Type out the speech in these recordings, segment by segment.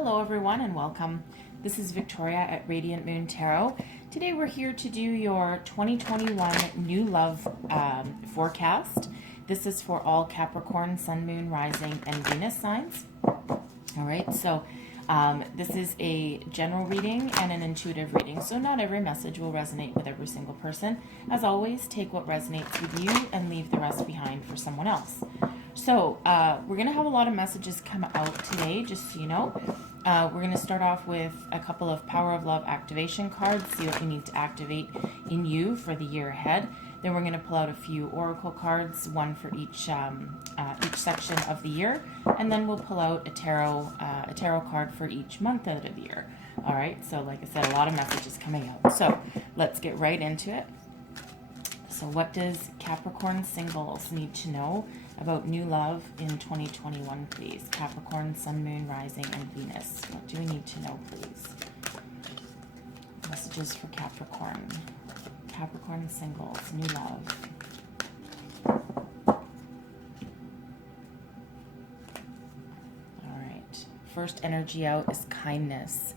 Hello everyone and welcome. This is Victoria at Radiant Moon Tarot. Today we're here to do your 2021 new love forecast. This is for all Capricorn, Sun, Moon, Rising, and Venus signs. All right, so this is a general reading and an intuitive reading, so not every message will resonate with every single person. As always, take what resonates with you and leave the rest behind for someone else. So we're going to have a lot of messages come out today, just so you know. We're going to start off with a couple of Power of Love activation cards, see what we need to activate in you for the year ahead. Then we're going to pull out a few oracle cards, one for each section of the year, and then we'll pull out a tarot card for each month out of the year. All right, so like I said, a lot of messages coming out. So let's get right into it. So what does Capricorn Singles need to know about new love in 2021, please? Capricorn, Sun, Moon, Rising, and Venus. What do we need to know, please? Messages for Capricorn. Capricorn Singles, new love. All right. First energy out is kindness.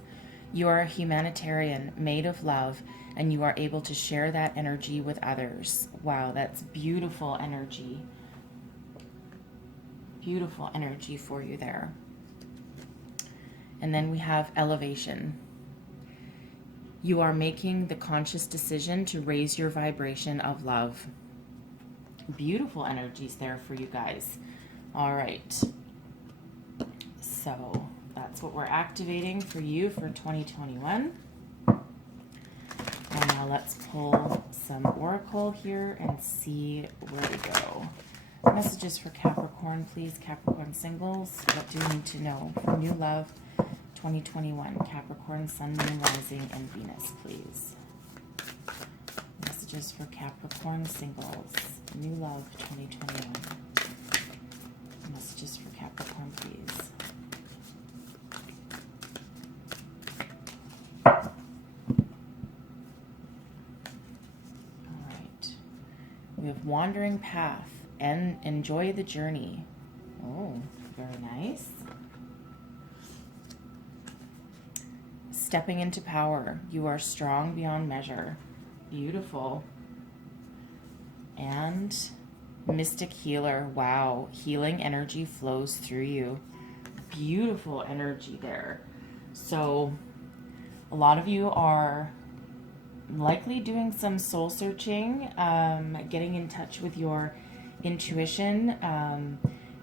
You are a humanitarian made of love, and you are able to share that energy with others. Wow, that's beautiful energy. Beautiful energy for you there. And then we have elevation. You are making the conscious decision to raise your vibration of love. Beautiful energies there for you guys. All right. So that's what we're activating for you for 2021. And now let's pull some oracle here and see where we go. Messages for Capricorn, please. Capricorn Singles. What do we need to know for new love 2021? Capricorn, Sun, Moon, Rising, and Venus, please. Messages for Capricorn Singles. New love 2021. Messages for Capricorn, please. All right. We have Wandering Path. And enjoy the journey. Oh, very nice. Stepping into power. You are strong beyond measure. Beautiful. And Mystic Healer. Wow. Healing energy flows through you. Beautiful energy there. So a lot of you are likely doing some soul searching, getting in touch with your intuition.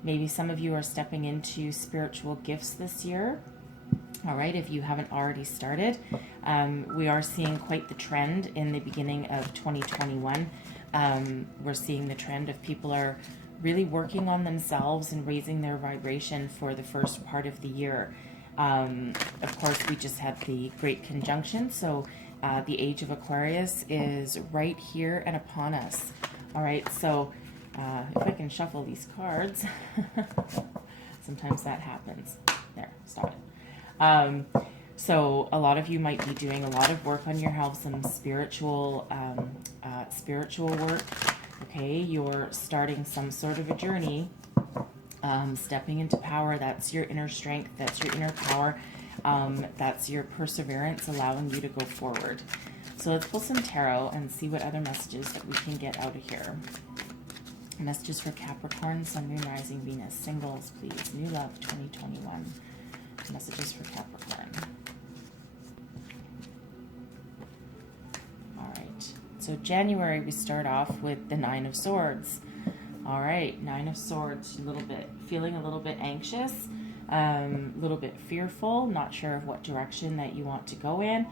Maybe some of you are stepping into spiritual gifts this year. All right, if you haven't already started, we are seeing quite the trend in the beginning of 2021. We're seeing the trend of people are really working on themselves and raising their vibration for the first part of the year. Of course, we just had the Great Conjunction, so the age of Aquarius is right here and upon us. All right, so if I can shuffle these cards, sometimes that happens. There, stop it. So a lot of you might be doing a lot of work on your health, some spiritual work. Okay, you're starting some sort of a journey, stepping into power. That's your inner strength. That's your inner power. That's your perseverance, allowing you to go forward. So let's pull some tarot and see what other messages that we can get out of here. Messages for Capricorn, Sun, Moon, Rising, Venus. Singles, please. New love 2021. Messages for Capricorn. All right. So January, we start off with the Nine of Swords. All right. Nine of Swords. Feeling a little bit anxious, a little bit fearful, not sure of what direction that you want to go in.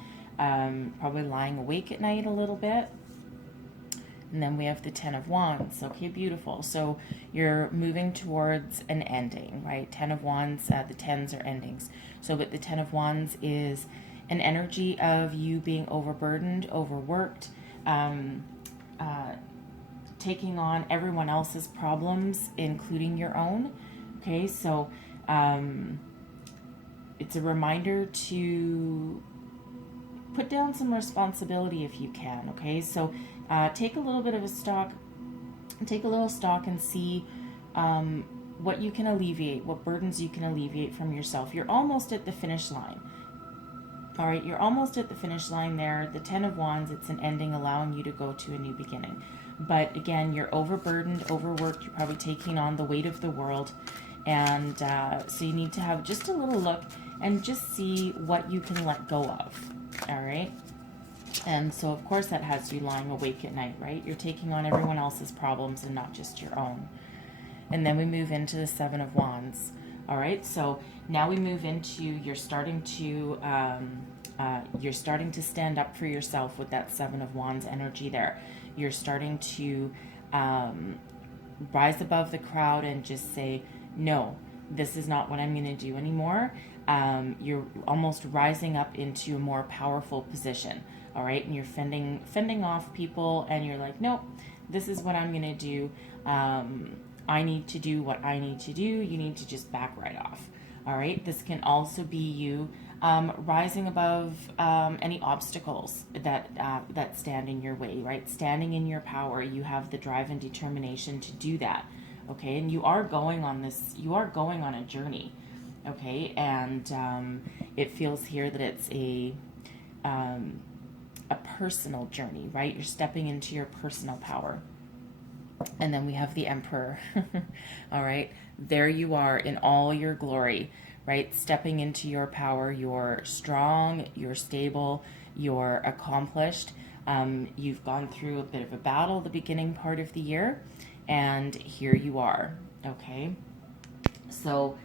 Probably lying awake at night a little bit. And then we have the Ten of Wands. Okay, beautiful. So you're moving towards an ending, right? Ten of Wands, the tens are endings. So but the Ten of Wands is an energy of you being overburdened, overworked, taking on everyone else's problems, including your own. Okay, so it's a reminder to put down some responsibility if you can. Okay, so take a little stock and see what you can alleviate, what burdens you can alleviate from yourself. You're almost at the finish line. All right, you're almost at the finish line there. The 10 of Wands, it's an ending, allowing you to go to a new beginning. But again, you're overburdened, overworked. You're probably taking on the weight of the world. And so you need to have just a little look and just see what you can let go of. All right. And so, of course, that has you lying awake at night, right? You're taking on everyone else's problems and not just your own. And then we move into the 7 of Wands. All right, so now we move into you're starting to stand up for yourself with that 7 of Wands energy there. You're starting to rise above the crowd and just say, no, this is not what I'm going to do anymore. You're almost rising up into a more powerful position. All right, and you're fending off people, and you're like, nope, this is what I'm going to do. I need to do what I need to do. You need to just back right off. All right. This can also be you rising above any obstacles that stand in your way, right? Standing in your power. You have the drive and determination to do that. Okay. And you are going on a journey. Okay. And it feels here that it's a personal journey, right? You're stepping into your personal power. And then we have the Emperor. All right. There you are in all your glory, right? Stepping into your power. You're strong, you're stable, you're accomplished. You've gone through a bit of a battle the beginning part of the year, and here you are. Okay. So,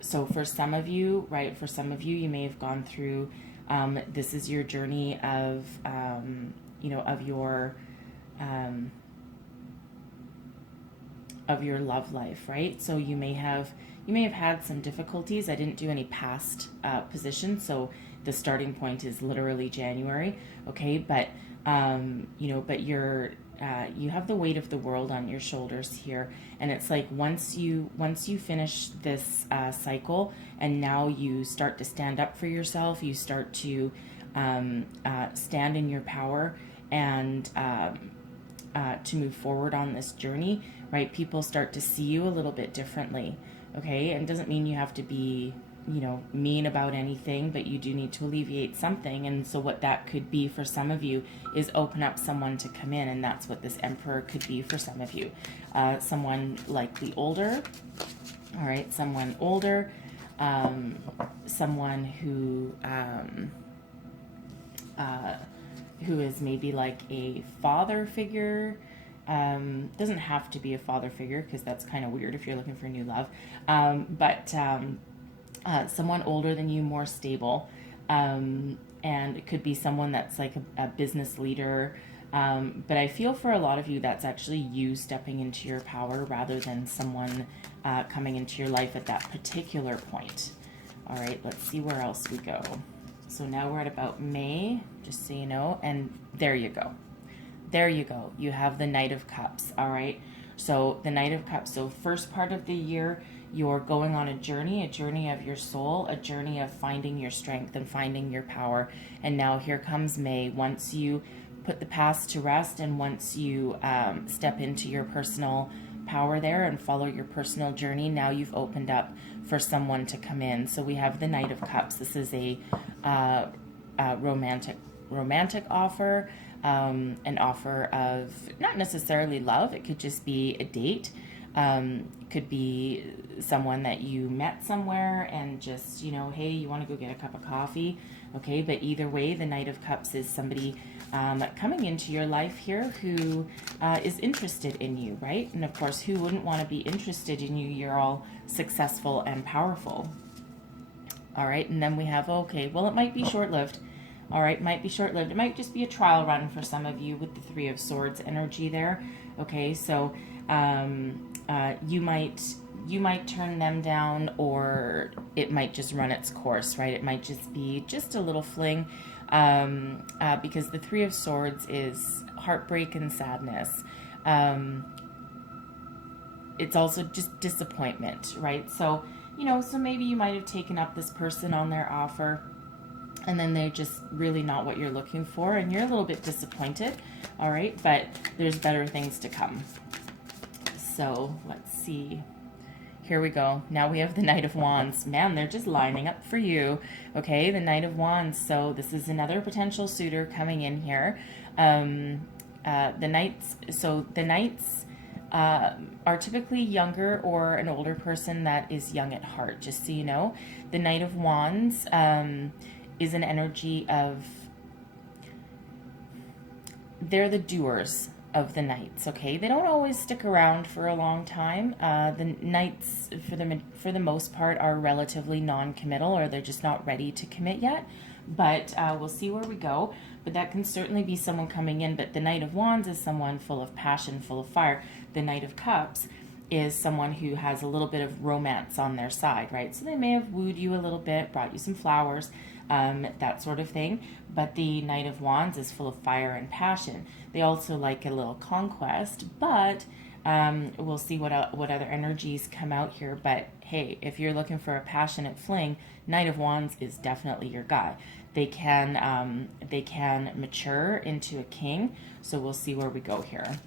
so for some of you, right, you may have gone through, this is your journey of, of your love life, right? So you may have had some difficulties. I didn't do any past positions, so the starting point is literally January, okay? But but you have the weight of the world on your shoulders here, and it's like once you finish this cycle, and now you start to stand up for yourself, you start to stand in your power and to move forward on this journey, right? People start to see you a little bit differently, okay? And it doesn't mean you have to be, mean about anything, but you do need to alleviate something. And so what that could be for some of you is open up someone to come in, and that's what this Emperor could be for some of you. Someone likely older, all right? Someone older, someone who is maybe like a father figure. Doesn't have to be a father figure, because that's kind of weird if you're looking for new love. But someone older than you, more stable. And it could be someone that's like a business leader. But I feel for a lot of you, that's actually you stepping into your power rather than someone coming into your life at that particular point. All right, let's see where else we go. So now we're at about May, just so you know, and there you go. There you go. You have the Knight of Cups, all right? So the Knight of Cups, so first part of the year, you're going on a journey of your soul, a journey of finding your strength and finding your power. And now here comes May. Once you put the past to rest, and once you step into your personal power there and follow your personal journey, now you've opened up for someone to come in. So we have the Knight of Cups. This is a romantic offer, an offer of not necessarily love. It could just be a date. It could be someone that you met somewhere and just, hey, you want to go get a cup of coffee? Okay, but either way, the Knight of Cups is somebody coming into your life here who is interested in you, right? And of course, who wouldn't want to be interested in you? You're all successful and powerful. All right, and then we have, okay, well, it might be short-lived. All right, might be short-lived. It might just be a trial run for some of you with the Three of Swords energy there. Okay, so you might turn them down, or it might just run its course, right? It might just be just a little fling, because the Three of Swords is heartbreak and sadness. It's also just disappointment, right? So, so maybe you might have taken up this person on their offer, and then they're just really not what you're looking for, and you're a little bit disappointed, all right? But there's better things to come. So let's see. Here we go. Now we have the Knight of Wands. Man, they're just lining up for you. Okay, the Knight of Wands. So this is another potential suitor coming in here. The Knights. So the Knights are typically younger or an older person that is young at heart. Just so you know, the Knight of Wands is an energy of. They're the doers of the Knights, okay? They don't always stick around for a long time. The Knights, for the most part, are relatively non-committal, or they're just not ready to commit yet. But we'll see where we go. But that can certainly be someone coming in. But the Knight of Wands is someone full of passion, full of fire. The Knight of Cups is someone who has a little bit of romance on their side, right? So they may have wooed you a little bit, brought you some flowers, that sort of thing. But the Knight of Wands is full of fire and passion. They also like a little conquest, but we'll see what other energies come out here. But hey, if you're looking for a passionate fling, Knight of Wands is definitely your guy. They can mature into a king. So we'll see where we go here.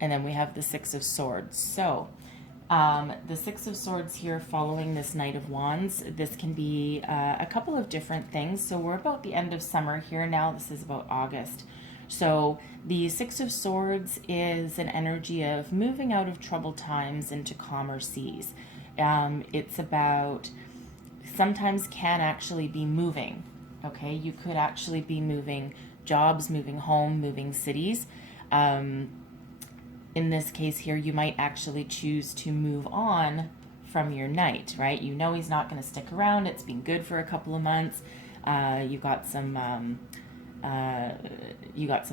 And then we have the Six of Swords. So the Six of Swords here following this Knight of Wands, this can be a couple of different things. So we're about the end of summer here now. This is about August. So the Six of Swords is an energy of moving out of troubled times into calmer seas. It's about, sometimes can actually be moving, okay? You could actually be moving jobs, moving home, moving cities. In this case here, you might actually choose to move on from your Knight, right? You know he's not going to stick around. It's been good for a couple of months. You got some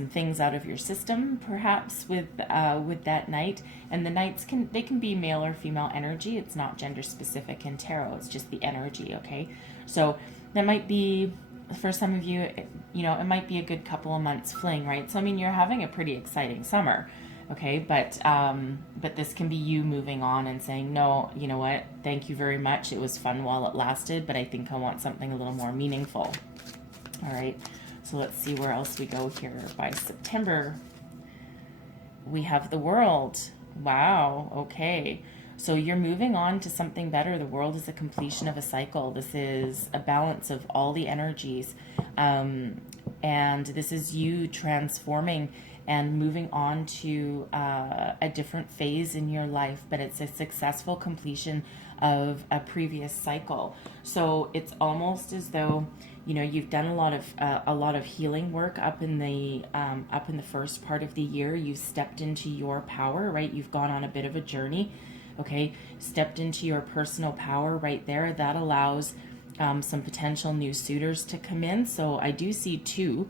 things out of your system, perhaps with that Knight. And the Knights can be male or female energy. It's not gender specific in tarot. It's just the energy, okay? So that might be, for some of you, you know, it might be a good couple of months fling, right? So I mean, you're having a pretty exciting summer. Okay, but this can be you moving on and saying, no, you know what, thank you very much. It was fun while it lasted, but I think I want something a little more meaningful. All right, so let's see where else we go here. By September, we have the World. Wow, okay. So you're moving on to something better. The World is a completion of a cycle. This is a balance of all the energies. And this is you transforming and moving on to a different phase in your life, but it's a successful completion of a previous cycle. So it's almost as though, you know, you've done a lot of healing work up in the first part of the year. You've stepped into your power, right? You've gone on a bit of a journey, okay? Stepped into your personal power right there. That allows some potential new suitors to come in. So I do see two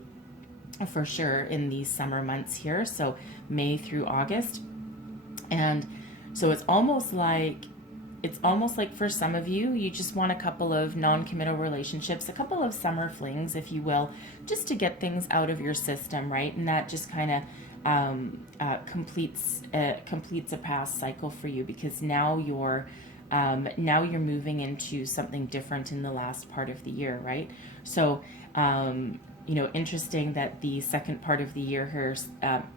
for sure in these summer months here, so May through August. And so it's almost like for some of you, you just want a couple of non-committal relationships, a couple of summer flings, if you will, just to get things out of your system, right? And that just kind of completes a past cycle for you, because now you're moving into something different in the last part of the year, right? So you know, interesting that the second part of the year here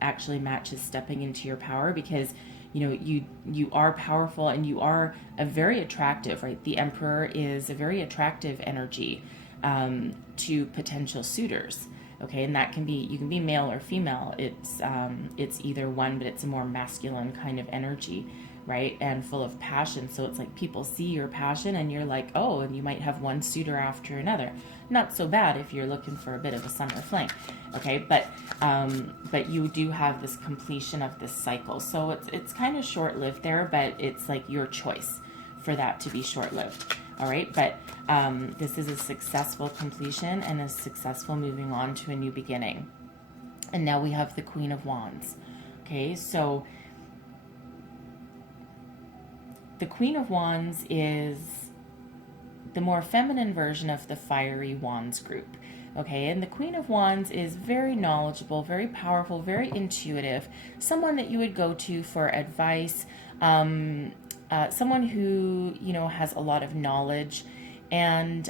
actually matches stepping into your power, because, you know, you are powerful and you are a very attractive, right? The Emperor is a very attractive energy to potential suitors. Okay, and that can be, you can be male or female. It's either one, but it's a more masculine kind of energy, right? And full of passion. So it's like people see your passion and you're like, oh, and you might have one suitor after another. Not so bad if you're looking for a bit of a summer fling, okay? But you do have this completion of this cycle. So it's kind of short-lived there, but it's like your choice for that to be short-lived, all right? But this is a successful completion and a successful moving on to a new beginning. And now we have the Queen of Wands, okay? So the Queen of Wands is the more feminine version of the fiery Wands group, okay? And the Queen of Wands is very knowledgeable, very powerful, very intuitive, someone that you would go to for advice, someone who, you know, has a lot of knowledge, and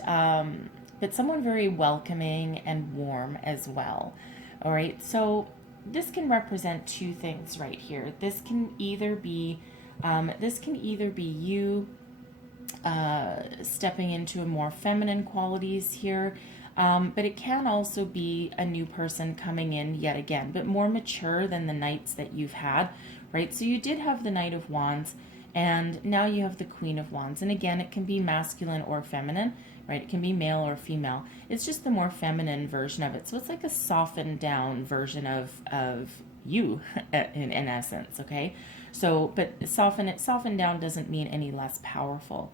but someone very welcoming and warm as well, all right? So this can represent two things right here. This can either be you stepping into a more feminine qualities here, but it can also be a new person coming in yet again, but more mature than the knights that you've had, right? So you did have the Knight of Wands, and now you have the Queen of Wands. And again, it can be masculine or feminine, right? It can be male or female. It's just the more feminine version of it. So it's like a softened down version of you in essence, okay? So, but softened down doesn't mean any less powerful.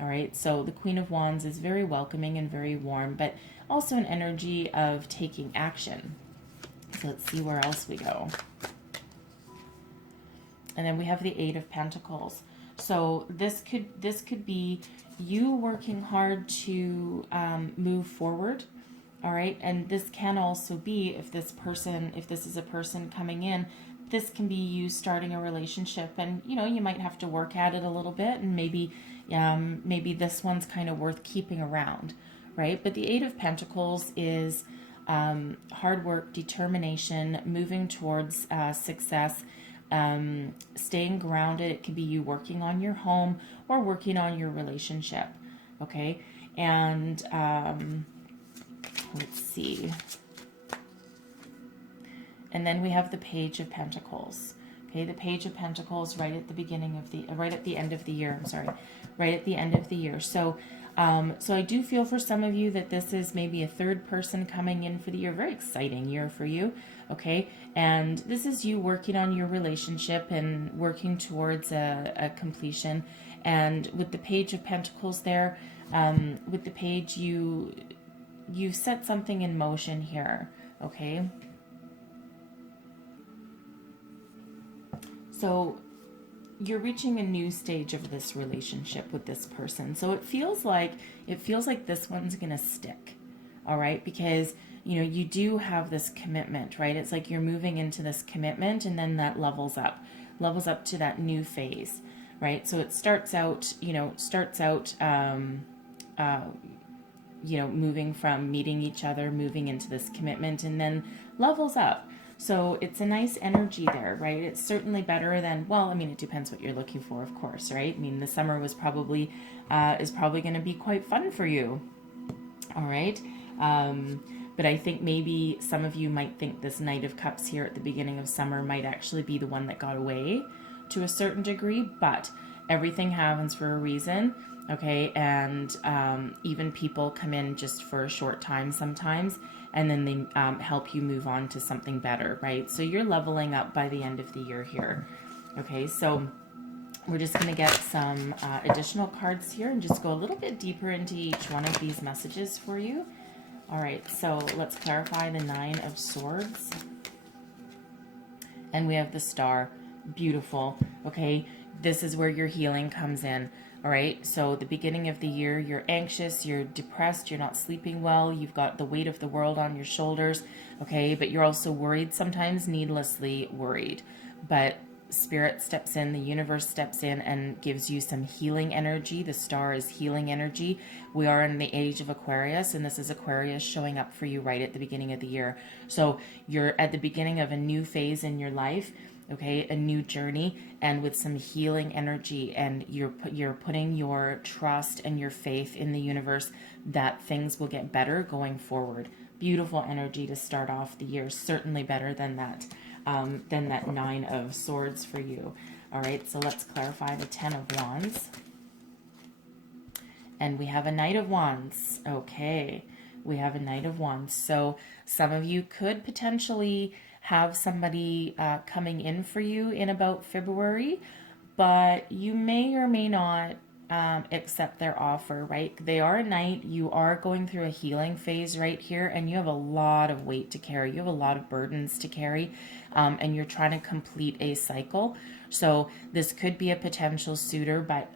All right, so the Queen of Wands is very welcoming and very warm, but also an energy of taking action. So let's see where else we go. And then we have the Eight of Pentacles. So this could be you working hard to move forward. All right, and this can also be, if this is a person coming in, this can be you starting a relationship, and you know, you might have to work at it a little bit, and maybe this one's kind of worth keeping around, right? But the Eight of Pentacles is hard work, determination, moving towards success, staying grounded. It could be you working on your home or working on your relationship, okay? And let's see. And then we have the Page of Pentacles. Okay, the Page of Pentacles right at the end of the year. Right at the end of the year. So, so I do feel for some of you that this is maybe a third person coming in for the year. Very exciting year for you. Okay, and this is you working on your relationship and working towards a completion. And with the Page of Pentacles there, with the page, you've set something in motion here. Okay. So you're reaching a new stage of this relationship with this person. So it feels like this one's going to stick. All right? Because, you know, you do have this commitment, right? It's like you're moving into this commitment, and then that levels up to that new phase, right? So it starts out, moving from meeting each other, moving into this commitment, and then levels up. So it's a nice energy there, right? It's certainly better than, well, I mean, it depends what you're looking for, of course, right? I mean, the summer was probably going to be quite fun for you. All right. But I think maybe some of you might think this Knight of Cups here at the beginning of summer might actually be the one that got away to a certain degree, but everything happens for a reason. Okay. And even people come in just for a short time sometimes, and then they help you move on to something better, right? So you're leveling up by the end of the year here. Okay, so we're just going to get some additional cards here and just go a little bit deeper into each one of these messages for you. All right, so let's clarify the Nine of Swords. And we have the Star. Beautiful. Okay, this is where your healing comes in. All right, so the beginning of the year, you're anxious, you're depressed, you're not sleeping well, you've got the weight of the world on your shoulders, okay, but you're also worried, sometimes needlessly worried. But Spirit steps in, the universe steps in and gives you some healing energy. The Star is healing energy. We are in the age of Aquarius, and this is Aquarius showing up for you right at the beginning of the year. So you're at the beginning of a new phase in your life. Okay, a new journey, and with some healing energy, and you're putting your trust and your faith in the universe that things will get better going forward. Beautiful energy to start off the year. Certainly better than that Nine of Swords for you. All right, so let's clarify the Ten of Wands, and we have a Knight of Wands. Okay, we have a Knight of Wands. So some of you could potentially have somebody coming in for you in about February, but you may or may not accept their offer, right? They are a knight. You are going through a healing phase right here, and you have a lot of weight to carry. You have a lot of burdens to carry, and you're trying to complete a cycle. So this could be a potential suitor, but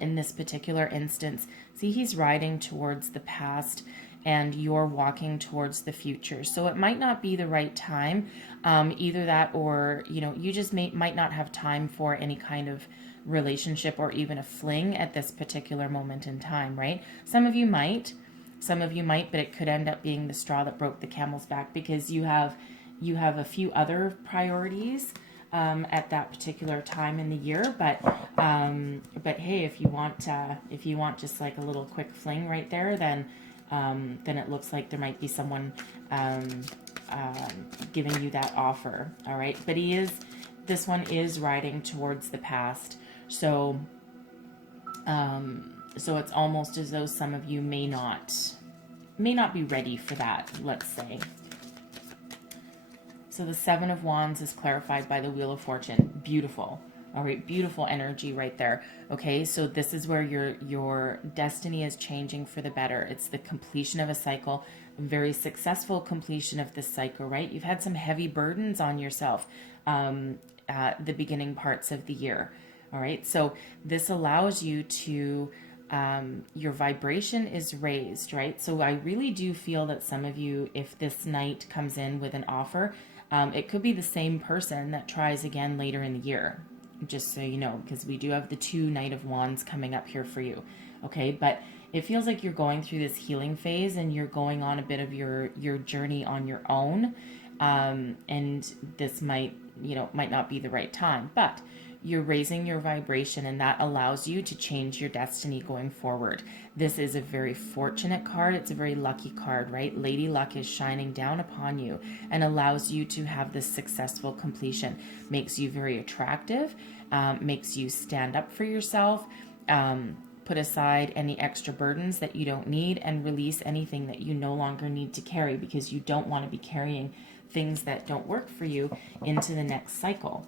in this particular instance, see, he's riding towards the past, and you're walking towards the future. So it might not be the right time, either that, or, you know, you just might not have time for any kind of relationship or even a fling at this particular moment in time, right? Some of you might, but it could end up being the straw that broke the camel's back, because you have you have a few other priorities at that particular time in the year, but hey, if you want just like a little quick fling right there, then it looks like there might be someone giving you that offer. All right, but this one is riding towards the past, so it's almost as though some of you may not be ready for that, let's say. So the Seven of Wands is clarified by the Wheel of Fortune. Beautiful. All right, beautiful energy right there. Okay, so this is where your destiny is changing for the better. It's the completion of a cycle, a very successful completion of this cycle, right? You've had some heavy burdens on yourself the beginning parts of the year. All right, so this allows you to, your vibration is raised, right? So I really do feel that some of you, if this knight comes in with an offer, it could be the same person that tries again later in the year, just so you know, because we do have the 2 Knight of Wands coming up here for you. Okay, but it feels like you're going through this healing phase and you're going on a bit of your journey on your own. And this might not be the right time, but you're raising your vibration, and that allows you to change your destiny going forward. This is a very fortunate card. It's a very lucky card, right? Lady Luck is shining down upon you and allows you to have this successful completion. Makes you very attractive, makes you stand up for yourself, put aside any extra burdens that you don't need, and release anything that you no longer need to carry, because you don't want to be carrying things that don't work for you into the next cycle.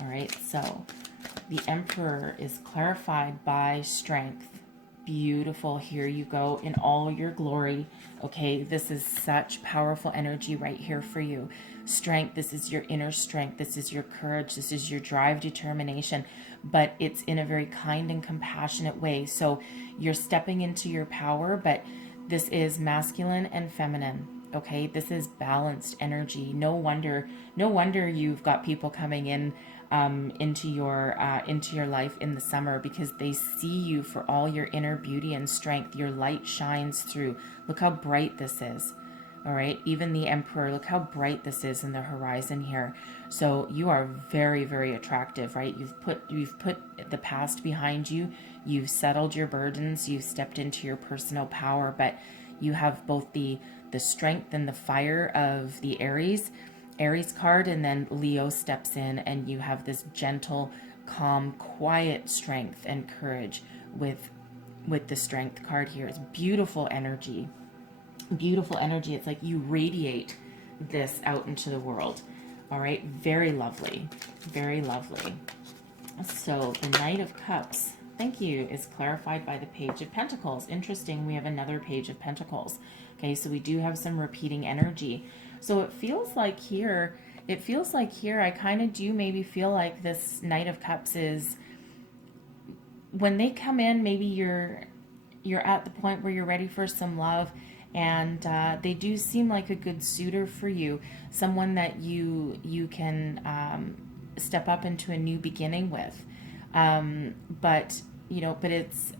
All right, so the Emperor is clarified by strength. Beautiful. Here you go in all your glory. Okay, this is such powerful energy right here for you. Strength, this is your inner strength. This is your courage. This is your drive, determination, but it's in a very kind and compassionate way. So you're stepping into your power, but this is masculine and feminine. Okay, this is balanced energy. No wonder you've got people coming in into your life in the summer, because they see you for all your inner beauty and strength. Your light shines through. Look how bright this is. All right, even the Emperor, look how bright this is in the horizon here. So you are very, very attractive, right? You've put the past behind you. You've settled your burdens. You've stepped into your personal power, but you have both the strength and the fire of the Aries card, and then Leo steps in, and you have this gentle, calm, quiet strength and courage with the Strength card here. It's beautiful energy. Beautiful energy. It's like you radiate this out into the world. All right, very lovely. Very lovely. So the Knight of Cups, thank you, is clarified by the Page of Pentacles. Interesting, we have another Page of Pentacles. Okay, so we do have some repeating energy. So it feels like here, I kind of do maybe feel like this Knight of Cups is, when they come in, maybe you're at the point where you're ready for some love, and they do seem like a good suitor for you, someone that you can step up into a new beginning with. But it's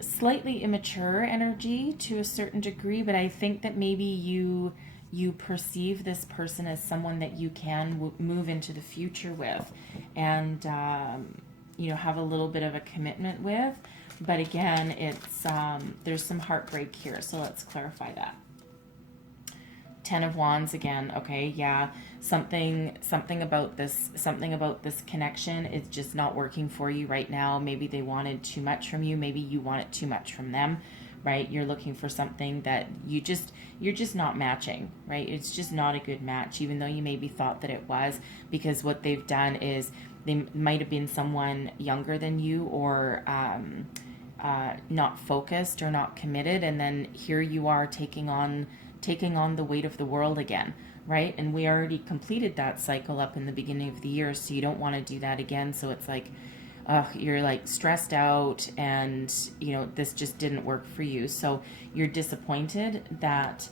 slightly immature energy to a certain degree, but I think that maybe you perceive this person as someone that you can move into the future with, and have a little bit of a commitment with. But again, it's there's some heartbreak here, so let's clarify that. 10 of Wands again. Okay, yeah, something about this connection is just not working for you right now. Maybe they wanted too much from you. Maybe you wanted too much from them, right? You're looking for something that you're just not matching, right? It's just not a good match, even though you maybe thought that it was, because what they've done is they might have been someone younger than you, or not focused or not committed, and then here you are taking on the weight of the world again, right? And we already completed that cycle up in the beginning of the year, so you don't want to do that again. So it's like, you're like stressed out, and this just didn't work for you. So you're disappointed that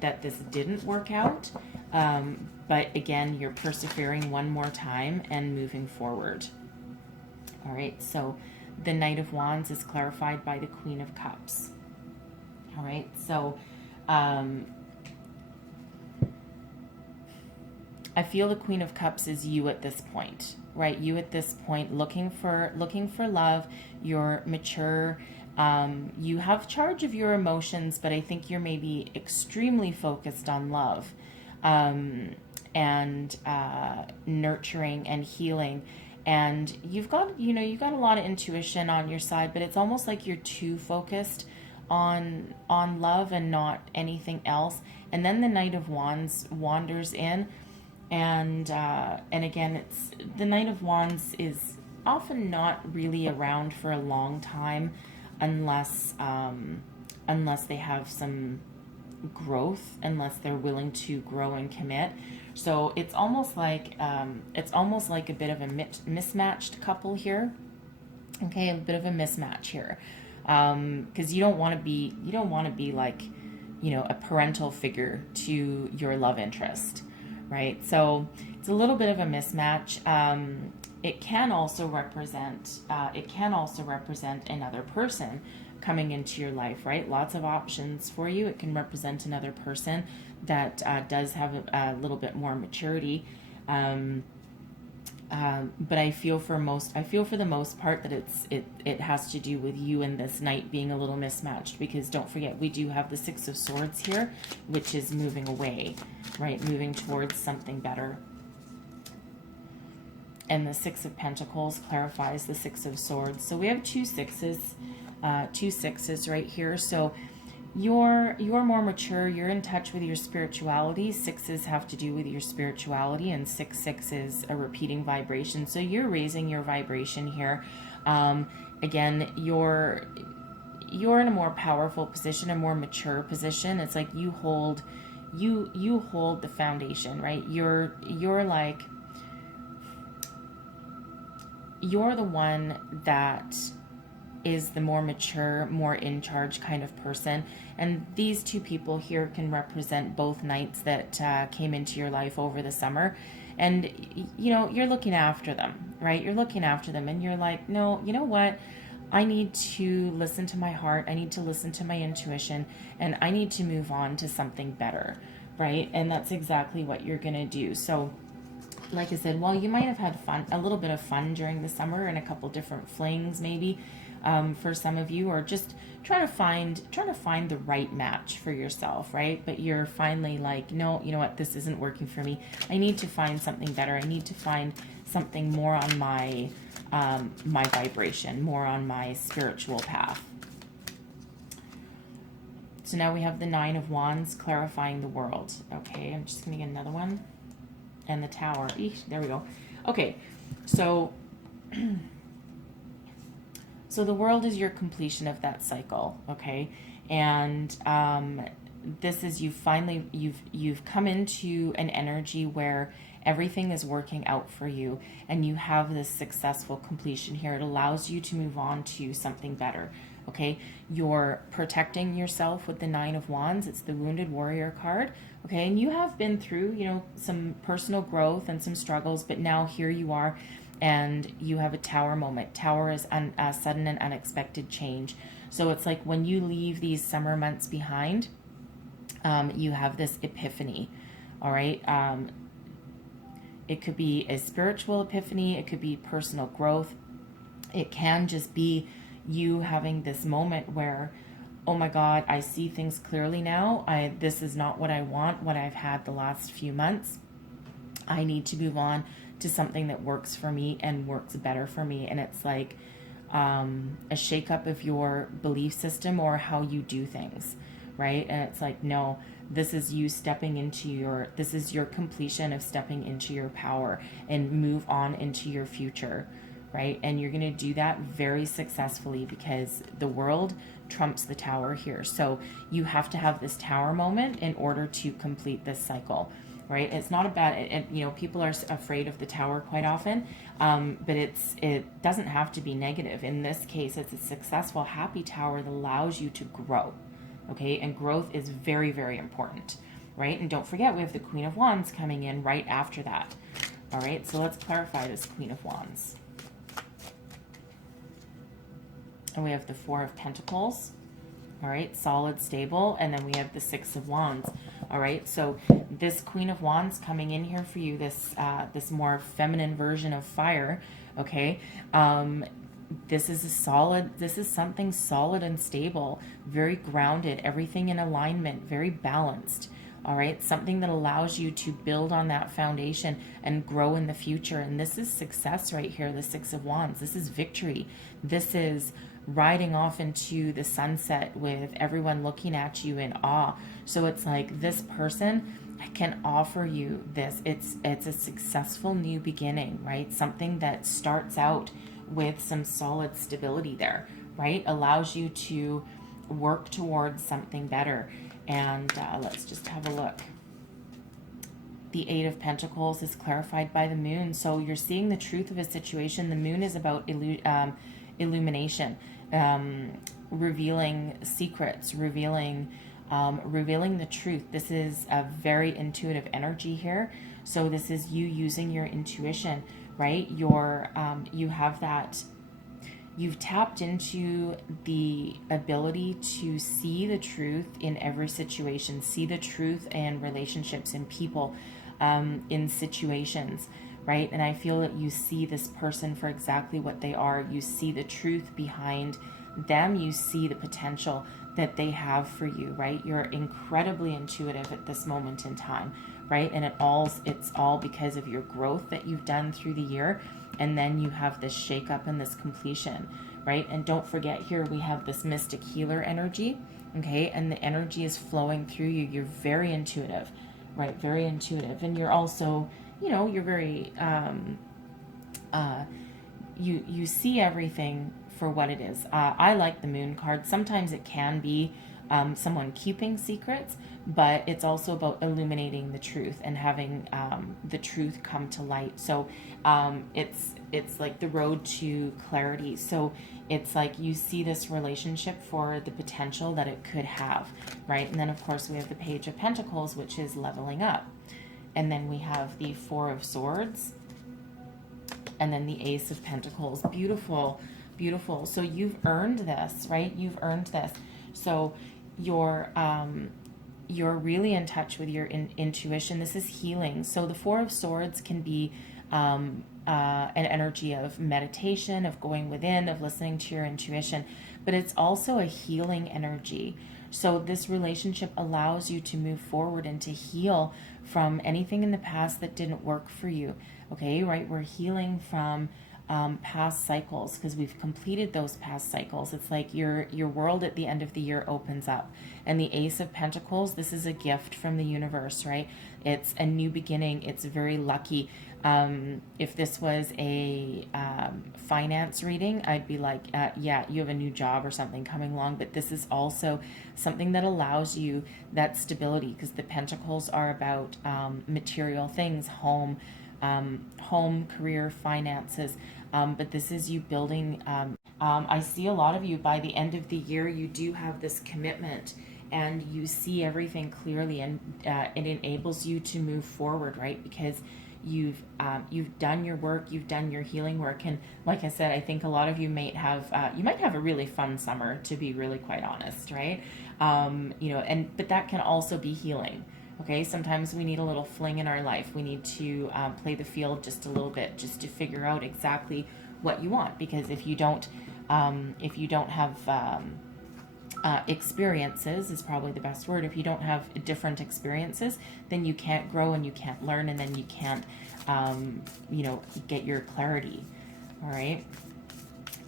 this didn't work out. But again, you're persevering one more time and moving forward. All right, so the Knight of Wands is clarified by the Queen of Cups. All right, so I feel the Queen of Cups is you at this point, right? You at this point looking for love. You're mature. You have charge of your emotions, but I think you're maybe extremely focused on love, and nurturing and healing. And you've got a lot of intuition on your side, but it's almost like you're too focused on love and not anything else. And then the Knight of Wands wanders in, and again, it's the Knight of Wands is often not really around for a long time, unless they have some growth, unless they're willing to grow and commit. So it's almost like a bit of a mismatched couple here. Okay, a bit of a mismatch here, because you don't want to be like, a parental figure to your love interest, right? So it's a little bit of a mismatch. It can also represent another person coming into your life, right? Lots of options for you. It can represent another person that does have a little bit more maturity. But I feel for the most part that it has to do with you and this Knight being a little mismatched, because don't forget, we do have the Six of Swords here, which is moving away, right? Moving towards something better. And the Six of Pentacles clarifies the Six of Swords. So we have two sixes right here. So you're more mature, you're in touch with your spirituality. Sixes have to do with your spirituality, and 6 is a repeating vibration. So you're raising your vibration here. Again, you're in a more powerful position, a more mature position. It's like you hold the foundation, right? You're the one that is the more mature, more in charge kind of person. And these two people here can represent both Knights that came into your life over the summer. And, you're looking after them, right? You're looking after them, and you're like, no, you know what? I need to listen to my heart. I need to listen to my intuition, and I need to move on to something better, right? And that's exactly what you're going to do. So, like I said, while you might have had a little bit of fun during the summer and a couple different flings maybe, for some of you, or just trying to find the right match for yourself, right? But you're finally like, no, you know what, this isn't working for me. I need to find something better. I need to find something more on my my vibration, more on my spiritual path. So now we have the Nine of Wands clarifying the world. Okay, I'm just gonna get another one. And the Tower. Eesh, there we go. Okay, so so the world is your completion of that cycle, okay? And this is you've come into an energy where everything is working out for you, and you have this successful completion here. It allows you to move on to something better, okay? You're protecting yourself with the Nine of Wands. It's the Wounded Warrior card, okay? And you have been through, some personal growth and some struggles, but now here you are, and you have a Tower moment. Tower is a sudden and unexpected change. So it's like when you leave these summer months behind, you have this epiphany, all right? It could be a spiritual epiphany. It could be personal growth. It can just be you having this moment where, oh my God, I see things clearly now. This is not what I want, what I've had the last few months. I need to move on to something that works for me and works better for me. And it's like a shakeup of your belief system or how you do things, right? And it's like, no, this is you stepping into this is your completion of stepping into your power and move on into your future, right? And you're going to do that very successfully because the world trumps the Tower here. So you have to have this Tower moment in order to complete this cycle, right? It's not about, people are afraid of the Tower quite often, but it doesn't have to be negative. In this case, it's a successful, happy Tower that allows you to grow, okay? And growth is very, very important, right? And don't forget, we have the Queen of Wands coming in right after that. All right, so let's clarify this Queen of Wands. And we have the Four of Pentacles, all right, solid, stable, and then we have the Six of Wands. All right, so this Queen of Wands coming in here for you, this this more feminine version of fire, okay? This is something solid and stable, very grounded, everything in alignment, very balanced. All right, something that allows you to build on that foundation and grow in the future. And this is success right here, the Six of Wands. This is victory. This is riding off into the sunset with everyone looking at you in awe. So it's like this person can offer you this. It's a successful new beginning, right? Something that starts out with some solid stability there, right? Allows you to work towards something better. And let's just have a look. The Eight of Pentacles is clarified by the moon. So you're seeing the truth of a situation. The moon is about illumination, revealing secrets, revealing the truth. This is a very intuitive energy here. So this is you using your intuition, right? You have that, you've tapped into the ability to see the truth in every situation, see the truth in relationships, in people, in situations, right? And I feel that you see this person for exactly what they are. You see the truth behind them. You see the potential that they have for you, right? You're incredibly intuitive at this moment in time, right? And it's all because of your growth that you've done through the year. And then you have this shakeup and this completion, right? And don't forget, here we have this mystic healer energy, okay? And the energy is flowing through you. You're very intuitive, right? Very intuitive. And you're also, you're very, you see everything for what it is. I like the moon card. Sometimes it can be someone keeping secrets, but it's also about illuminating the truth and having the truth come to light. So it's like the road to clarity. So it's like you see this relationship for the potential that it could have, right? And then of course we have the Page of Pentacles, which is leveling up. And then we have the Four of Swords, and then the Ace of Pentacles. Beautiful, beautiful. So you've earned this, right? You've earned this. So you're really in touch with your intuition. This is healing. So the Four of Swords can be an energy of meditation, of going within, of listening to your intuition, but it's also a healing energy. So this relationship allows you to move forward and to heal from anything in the past that didn't work for you. Okay, right? We're healing from past cycles because we've completed those past cycles. It's like your world at the end of the year opens up. And the Ace of Pentacles, this is a gift from the universe, right? It's a new beginning. It's very lucky. If this was a finance reading, I'd be like, yeah, you have a new job or something coming along. But this is also something that allows you that stability, because the Pentacles are about material things, home, career, finances. But this is you building. I see a lot of you by the end of the year, you do have this commitment and you see everything clearly, and it enables you to move forward, right? Because you've done your work, you've done your healing work. And like I said, I think a lot of you might have a really fun summer, to be really quite honest, right? But that can also be healing. Okay, sometimes we need a little fling in our life. We need to play the field just a little bit, just to figure out exactly what you want. Because if you don't have experiences, is probably the best word. If you don't have different experiences, then you can't grow and you can't learn, and then you can't, get your clarity. All right.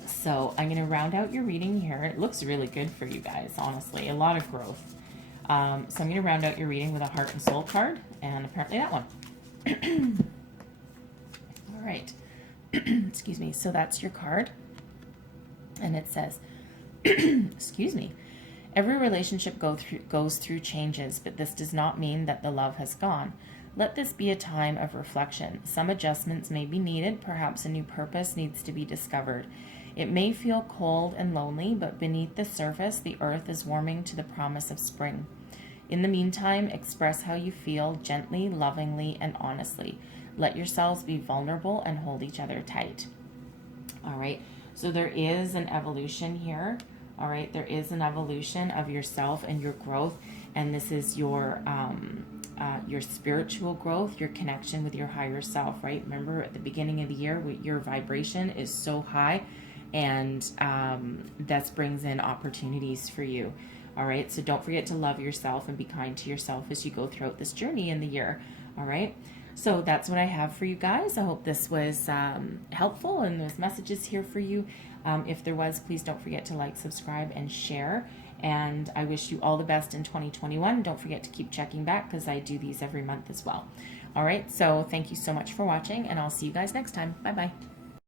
So I'm going to round out your reading here. It looks really good for you guys, honestly. A lot of growth. So I'm going to round out your reading with a Heart and Soul card, and apparently that one. All right. Excuse me. So that's your card. And it says, excuse me, every relationship goes through changes, but this does not mean that the love has gone. Let this be a time of reflection. Some adjustments may be needed. Perhaps a new purpose needs to be discovered. It may feel cold and lonely, but beneath the surface, the earth is warming to the promise of spring. In the meantime, express how you feel gently, lovingly, and honestly. Let yourselves be vulnerable and hold each other tight. All right. So there is an evolution here. All right. There is an evolution of yourself and your growth. and this is your spiritual growth, your connection with your higher self, right? Remember at the beginning of the year, your vibration is so high, and that brings in opportunities for you. All right, so don't forget to love yourself and be kind to yourself as you go throughout this journey in the year. All right, so that's what I have for you guys. I hope this was helpful and there's messages here for you. If there was, please don't forget to like, subscribe, and share. And I wish you all the best in 2021. Don't forget to keep checking back because I do these every month as well. All right, so thank you so much for watching, and I'll see you guys next time. Bye-bye.